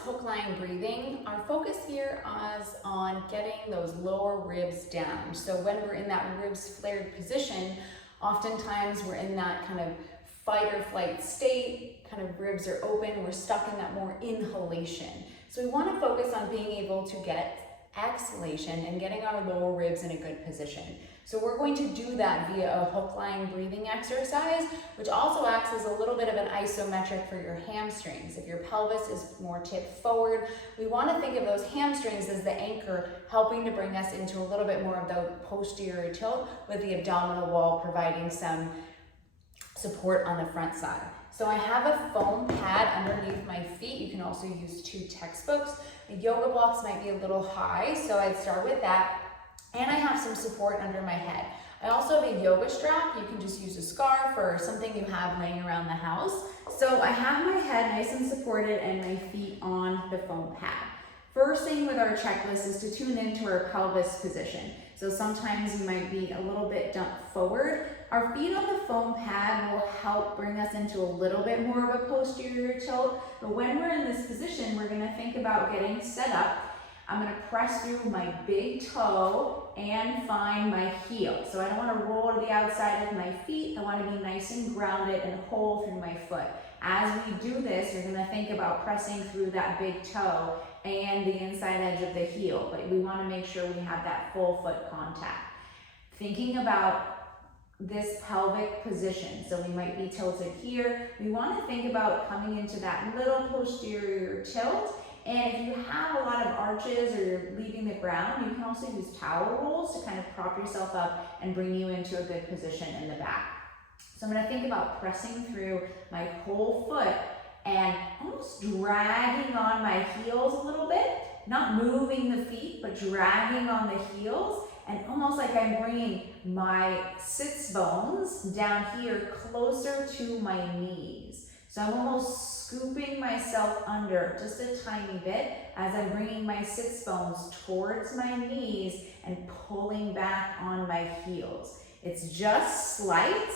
hook-lying breathing, our focus here is on getting those lower ribs down. So when we're in that ribs flared position, oftentimes we're in that kind of fight or flight state, kind of ribs are open, we're stuck in that more inhalation. So we want to focus on being able to get exhalation and getting our lower ribs in a good position. So we're going to do that via a hook-lying breathing exercise, which also acts as a little bit of an isometric for your hamstrings. If your pelvis is more tipped forward, we want to think of those hamstrings as the anchor, helping to bring us into a little bit more of the posterior tilt, with the abdominal wall providing some support on the front side. So I have a foam pad underneath my feet. You can also use 2 textbooks. The yoga blocks might be a little high, so I'd start with that. And I have some support under my head. I also have a yoga strap. You can just use a scarf or something you have laying around the house. So I have my head nice and supported and my feet on the foam pad. First thing with our checklist is to tune into our pelvis position. So sometimes you might be a little bit dumped forward. Our feet on the foam pad will help bring us into a little bit more of a posterior tilt. But when we're in this position, we're gonna think about getting set up. I'm gonna press through my big toe and find my heel. So I don't wanna roll to the outside of my feet. I wanna be nice and grounded and whole through my foot. As we do this, you're gonna think about pressing through that big toe and the inside edge of the heel, but we wanna make sure we have that full foot contact. Thinking about this pelvic position, so we might be tilted here. We wanna think about coming into that little posterior tilt. And if you have a lot of arches or you're leaving the ground, you can also use towel rolls to kind of prop yourself up and bring you into a good position in the back. So I'm gonna think about pressing through my whole foot and almost dragging on my heels a little bit, not moving the feet, but dragging on the heels, and almost like I'm bringing my sits bones down here closer to my knees. So I'm almost scooping myself under just a tiny bit as I'm bringing my sits bones towards my knees and pulling back on my heels. It's just slight,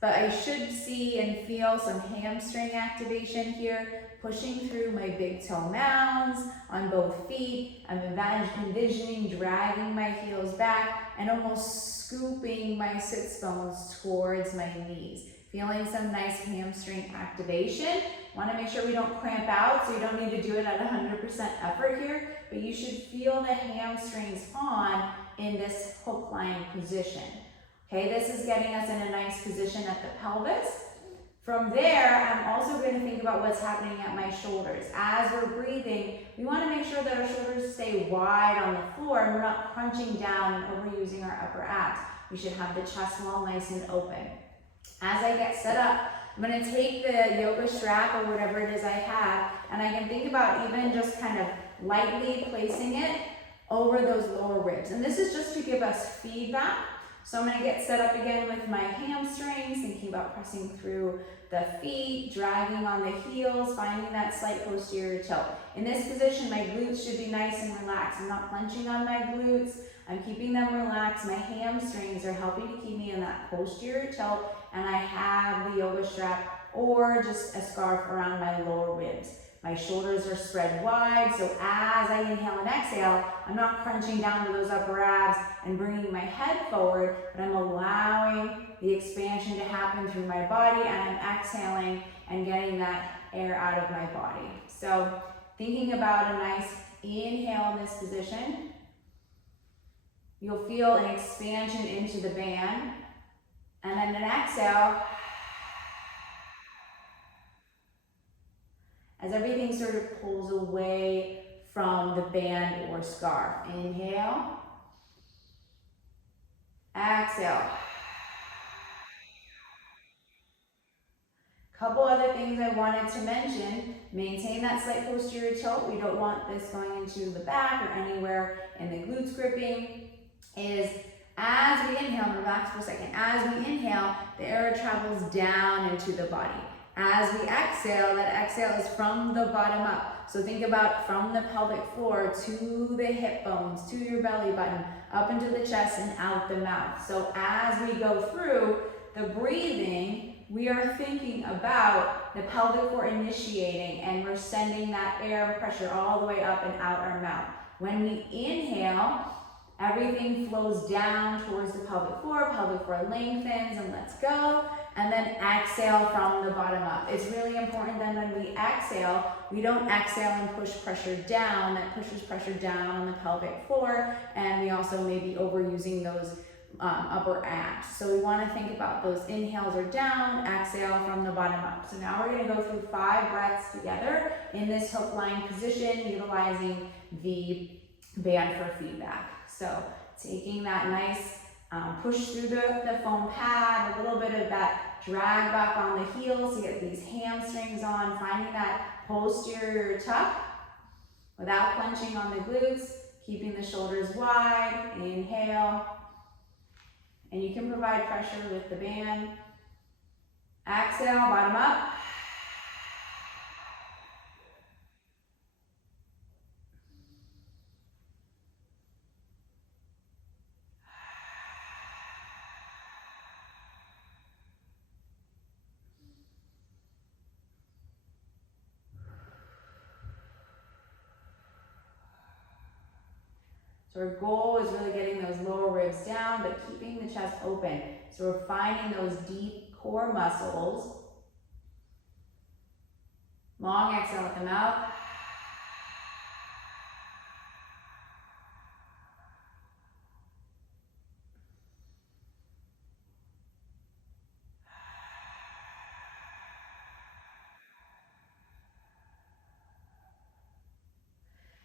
but I should see and feel some hamstring activation here, pushing through my big toe mounds on both feet. I'm envisioning dragging my heels back and almost scooping my sits bones towards my knees. Feeling some nice hamstring activation. Want to make sure we don't cramp out, so you don't need to do it at 100% effort here, but you should feel the hamstrings on in this hook-lying position. Okay, this is getting us in a nice position at the pelvis. From there, I'm also going to think about what's happening at my shoulders. As we're breathing, we want to make sure that our shoulders stay wide on the floor and we're not crunching down and overusing our upper abs. We should have the chest wall nice and open. As I get set up, I'm going to take the yoga strap or whatever it is I have, and I can think about even just kind of lightly placing it over those lower ribs. And this is just to give us feedback. So I'm going to get set up again with my hamstrings, thinking about pressing through the feet, dragging on the heels, finding that slight posterior tilt. In this position, my glutes should be nice and relaxed. I'm not clenching on my glutes. I'm keeping them relaxed. My hamstrings are helping to keep me in that posterior tilt, and I have the yoga strap or just a scarf around my lower ribs. My shoulders are spread wide, so as I inhale and exhale, I'm not crunching down to those upper abs and bringing my head forward, but I'm allowing the expansion to happen through my body, and I'm exhaling and getting that air out of my body. So thinking about a nice inhale in this position, you'll feel an expansion into the band, and then an exhale as everything sort of pulls away from the band or scarf. Inhale, exhale. Couple other things I wanted to mention. Maintain that slight posterior tilt. We don't want this going into the back or anywhere in the glutes gripping. Is as we inhale, relax for a second. As we inhale, the air travels down into the body. As we exhale, that exhale is from the bottom up. So think about from the pelvic floor to the hip bones, to your belly button, up into the chest and out the mouth. So as we go through the breathing, we are thinking about the pelvic floor initiating, and we're sending that air pressure all the way up and out our mouth. When we inhale, everything flows down towards the pelvic floor lengthens and lets go, and then exhale from the bottom up. It's really important then when we exhale, we don't exhale and push pressure down. That pushes pressure down on the pelvic floor, and we also may be overusing those upper abs. So we want to think about those inhales are down, exhale from the bottom up. So now we're going to go through 5 breaths together in this hook lying position, utilizing the band for feedback. So taking that nice push through the foam pad, a little bit of that drag back on the heels to get these hamstrings on, finding that posterior tuck without clenching on the glutes, keeping the shoulders wide. Inhale. And you can provide pressure with the band. Exhale, bottom up. So our goal is really getting those lower ribs down, but keeping the chest open. So we're finding those deep core muscles. Long exhale with the mouth.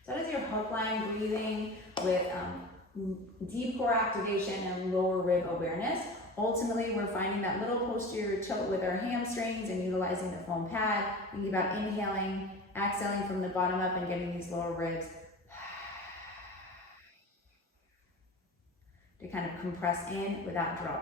So that is your hook line breathing with deep core activation and lower rib awareness. Ultimately, we're finding that little posterior tilt with our hamstrings and utilizing the foam pad. Thinking about inhaling, exhaling from the bottom up and getting these lower ribs to kind of compress in without dropping.